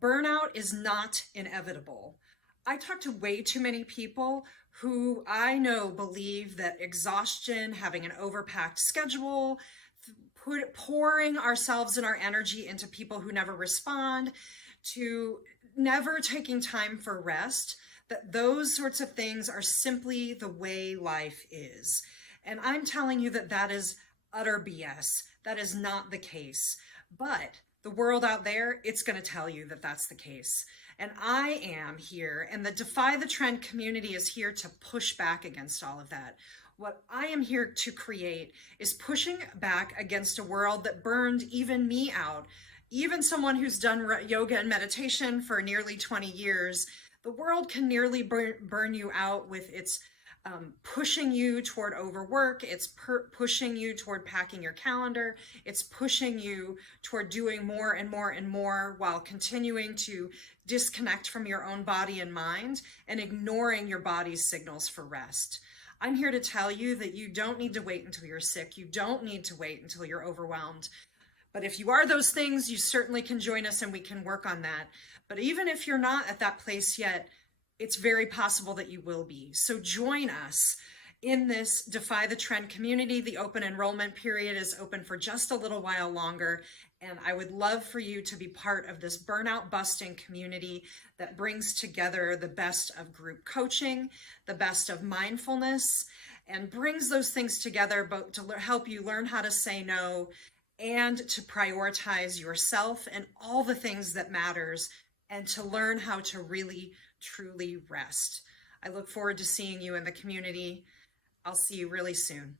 Burnout is not inevitable. I talk to way too many people who I know believe that exhaustion, having an overpacked schedule, pouring ourselves and our energy into people who never respond, to never taking time for rest, that those sorts of things are simply the way life is. And I'm telling you that that is utter BS. That is not the case. But the world out there, it's going to tell you that that's the case. And I am here, and the Defy the Trend community is here to push back against all of that. What I am here to create is pushing back against a world that burned even me out. Even someone who's done yoga and meditation for nearly 20 years, the world can nearly burn you out with its pushing you toward overwork. It's pushing you toward packing your calendar. It's pushing you toward doing more and more and more while continuing to disconnect from your own body and mind and ignoring your body's signals for rest. I'm here to tell you that you don't need to wait until you're sick. You don't need to wait until you're overwhelmed. But if you are those things, you certainly can join us and we can work on that. But even if you're not at that place yet, it's very possible that you will be. So join us in this Defy the Trend community. The open enrollment period is open for just a little while longer. And I would love for you to be part of this burnout busting community that brings together the best of group coaching, the best of mindfulness, and brings those things together both to help you learn how to say no and to prioritize yourself and all the things that matters, and to learn how to really truly rest. I look forward to seeing you in the community. I'll see you really soon.